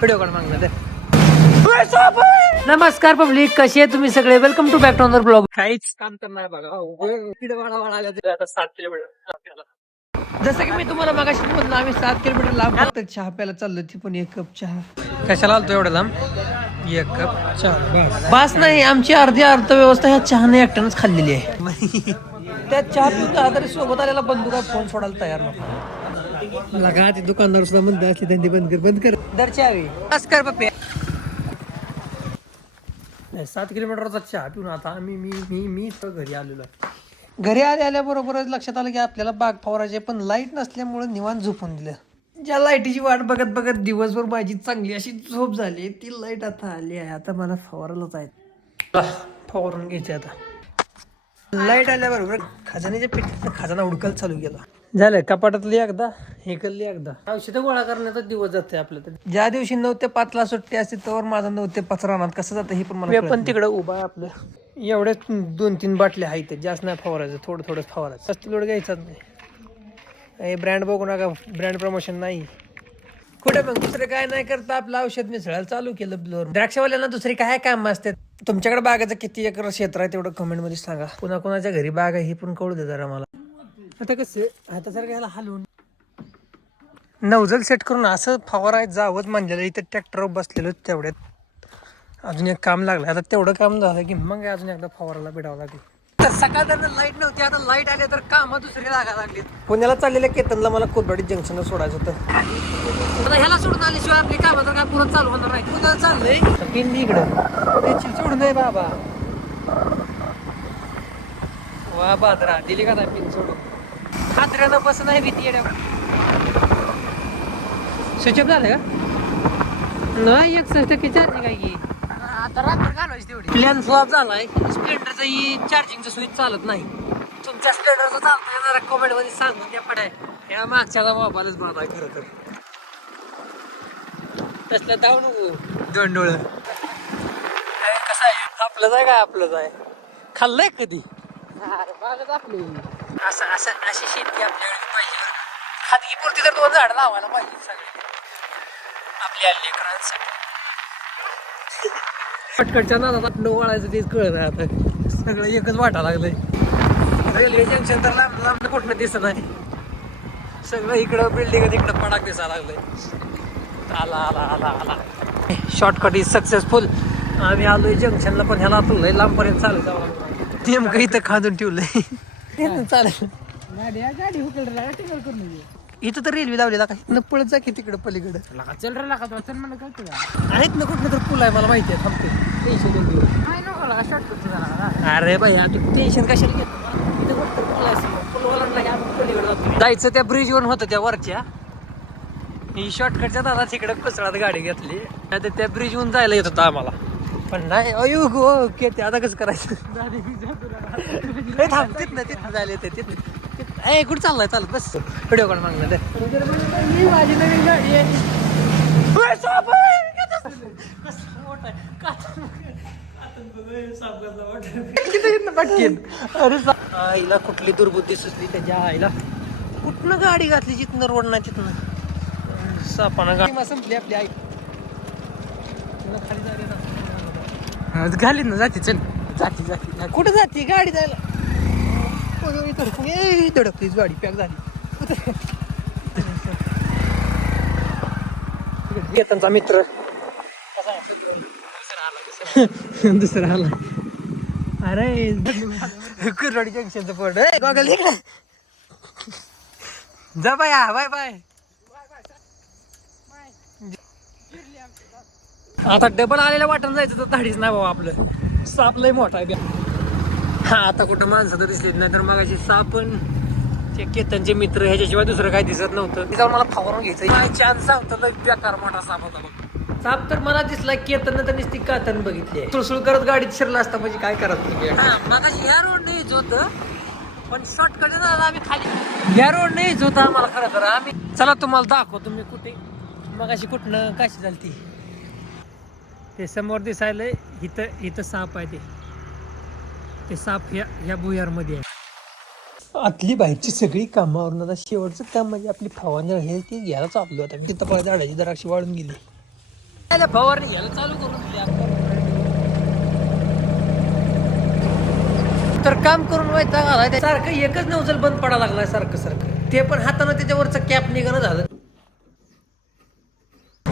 Video काढ मागणार नमस्कार पब्लिक कसे आहे तुम्ही सगळे? Welcome to back to another blog काहीच काम नाही बघा. तिथे वाडा वाडा आल्या तरी आता सात किलोमीटर. जसं की मी तुम्हाला मागाशी बोललो आम्ही सात किलोमीटर लांब फक्त चहा प्यायला चाललो ती पण एक कप चहा. कशाला आलतो एवढं लांब? एक कप चहा. बास. नाही आमची अर्धी अर्थव्यवस्था ह्या चहाने एकट्यानंच खाल्लेली आहे. त्या चहा पिऊन तरी सोबत आलेला बंधूला फोन सोडायला तयार नव्हता. लगा ते दुकानदार सुद्धा म्हणतात असली त्यांनी बंद कर बंद कर. दर चावी बस कर पप्पे. नाही सात किलोमीटरचा चहा पिऊन आता आम्ही मी मी मी तर घरी आलेलो आहे. घरी आले आल्याबरोबरच लक्षात आलं की आपल्याला बाग फवारायचे पण लाइट नसल्यामुळे निवांत झोपून दिलं. ज्या लाईटीची वाट बघत बघत दिवसभर माझी चांगली अशी झोप झाली ती लाइट आता आली आहे. आता मला फवारायलाच आहे फवारून घ्यायचे आता. लाइट आल्याबरोबर खजान्याच्या पेटीत खजाना हुडकायला चालू केला. झालं कपाटातली एकदा हे कल्ली एकदा. औषधं गोळा करण्याचा दिवस जाते आपल्या तर. ज्या दिवशी नऊ ते पाचला सुट्टी असते तर माझा नऊ ते पाच राहणार कसं जातं हे पण मला पण तिकडे उभा आहे आपलं. एवढेच दोन तीन बाटल्या आहेत जास्त नाही फवारायचं थोडं थोडं फवारायचं. जास्त लोड घ्यायचाच नाही. ब्रँड बघू नका ब्रँड प्रमोशन नाही. कुठे मग? दुसरे काय नाही करता आपलं औषध मिसळायला चालू केलं ब्लोर द्राक्षवाल्यांना दुसरे काय काम असते? तुमच्याकडे बागाचं किती एकर क्षेत्र आहे तेवढं कमेंटमध्ये सांगा. पुन्हा कोणाच्या घरी बाग आहे हे पण कळू दे जरा मला. आता कसं आता जर घ्यायला हलवून नवजल सेट करून असं फवारा जावंच म्हणलेलं इथं ट्रॅक्टरवर बसलेलो तेवढ्यात. अजून एक काम लागलं आता तेवढं काम झालं की मग अजून एकदा फवाराला भेटावं लागेल. तर सकाळ लाइट नव्हती आता लाइट आले तर काम दुसरी लागायला लागली. पुण्याला चाललेल्या केतनला मला कोरबाडी जंक्शनला सोडायचं होतं. आता ह्याला सोडून आल्याशिवाय आपली कामं तर काय पुन्हा चालू होणार नाही पुन्हा चाललंय. पिंडी इकडं. सोडून आहे बाबा. वा बादरा दिली का नाही पिन सोडून? खात्र्यानं बस नाही भीती येड्या स्विच ऑफ झालं का? नाही एक टक्के चार्जिंग आहे की. आता रात्र घालवायची तेवढी. प्लॅन फ्लॉप झालाय. स्प्लेंडरचं ही चार्जिंगचं स्विच चालत नाही. तुमच्या स्प्लेंडरचं चालतंय जरा कमेंटमध्ये सांगून द्या पडाय. या मागच्याला मोबाईलच बनवत आहे खरं तर. तसलं धाव नको. दोन डोळ. कसं आहे? आपलंच आहे काय आपलंच आहे? खाल्लंय कधी? आपली असं असं अशी शेती आपल्याकडे पाहिजे खादगी पुरती तर दोन झाड लावायला पाहिजे सगळे. आपल्या लेकरांसाठी. पटकडच्या नादात नो वळायचं तेच कळत आता. सगळं एकच वाटा लागलंय. रेल्वे जंक्शन तर लांब लांब कुठनं दिसत नाही. सगळं इकडं बिल्डिंग तिकडं पडाक दिसायला लागलंय. आला आला आला आला. शॉर्टकट इज सक्सेसफुल आम्ही आलोय जंक्शनला पण ह्याला लय लांबपर्यंत चालू जावं नेमकं इथं खांदून ठेवलंय. चालेल. गाडी हुकल टिकल करून घे इथं तर रेल्वे लावलेला काय? न पळत जा की तिकडं पलीकडं. लगा चल रे लगा चल मला कळतं का आहेत ना कुठलं तर पूल आहे मला माहिती आहे थांबतो. टेन्शन दोन दिवस नाही नको लगा लगा. अरे भैया तू टेन्शन कशाला घेतो? इथं फक्त पूल आहे समोर. पूल ओलांडला की आपण पलीकडे जातो. जायचं त्या ब्रिज वरून होतं त्या वरच्या. ही शॉर्टकटच्या दादा तिकडे कुसळात गाडी घेतली. नाही तर त्या ब्रिज वरून जायला येत होतं आम्हाला. पण नाही अयो गो ओके ते आता कसं करायचं? ए, थांब तिथनं तिथनं जायला येते तिथं ए कुठं चाललाय? चालत बस. व्हिडिओ कॉल मागणार ते माझी नवीन गाडी आहे? अरे आईला कुठली दुर्बुद्धी सुचली त्याच्या आईला. कुठनं गाडी घातली जिथनं रोड नाही तिथनं? सापानं गाडी संपली आपली आई. तुला खाली जा रे ना. घाली ना जाते चल. जाती जाती. कुठं जाती? गाडी जायला. अगं, धडकलीच गाडी पॅक झाली. केतनचा मित्र. दुसरा आला. अरे कुरवाडी जंक्शनचं पड गॉगल इकडे. जा बाय बाय बाय. आता डबल आलेल्या वाटण जायचं तर धाडीच नाही बाबा आपलं. साप लय मोठा आहे. हा आता कुठं माणसं तर दिसलीच नाही तर मगाशी साप पण. ते केतनचे मित्र ह्याच्याशिवाय दुसरं काही दिसत नव्हतं. तिथं मला फवारून घ्यायचं काय चान्स होता. लय बेकार मोठा साप होता बघ. साप तर मला दिसला केतन तर नुसती कातन बघितली सुळसुळ करत गाडीत शिरला असता म्हणजे काय करत तुम्ही मगाशी ह्या रोड नाही होत पण शॉर्टकट आम्ही खाली. या रोड नाही होता आम्हाला खरं तर. आम्ही चला तुम्हाला दाखवतो मी कुठे. मगाशी कुठनं काशी झालती ते? समोर दिसायला इथं इथं साप आहे ते. ते साप ह्या ह्या भुयारमध्ये आहे. आतली बाहेरची सगळी कामावरून आता शेवटचं काम म्हणजे आपली फवारणी हे ती घ्यायला चाललो आता. मी तिथं पण झाडाची जराशी वाढून गेली. फवारणी घ्यायला चालू करून दिली. तर काम करून व्हायचा घालाय ते सारखं एकच नवजल बंद पडा लागलाय सारखं सारखं. ते पण हातानं त्याच्यावरचं कॅप निघणं झालं.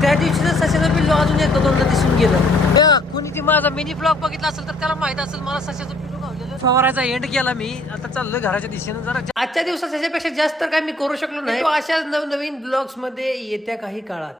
त्या दिवशी सशाचं पिल्लू अजून एकदा दोनदा दिसून गेलं. कोणी ती माझा मिनी ब्लॉग बघितला असेल तर त्याला माहीत असेल मला सशाचं पिल्लू गावलेलं फवारायचा एंड केला मी. आता चाललोय घराच्या दिशेनं. जरा आजच्या दिवसात त्याच्यापेक्षा जास्त काय मी करू शकलो नाही. अशा नवनवीन ब्लॉग्समध्ये येत्या काही काळात.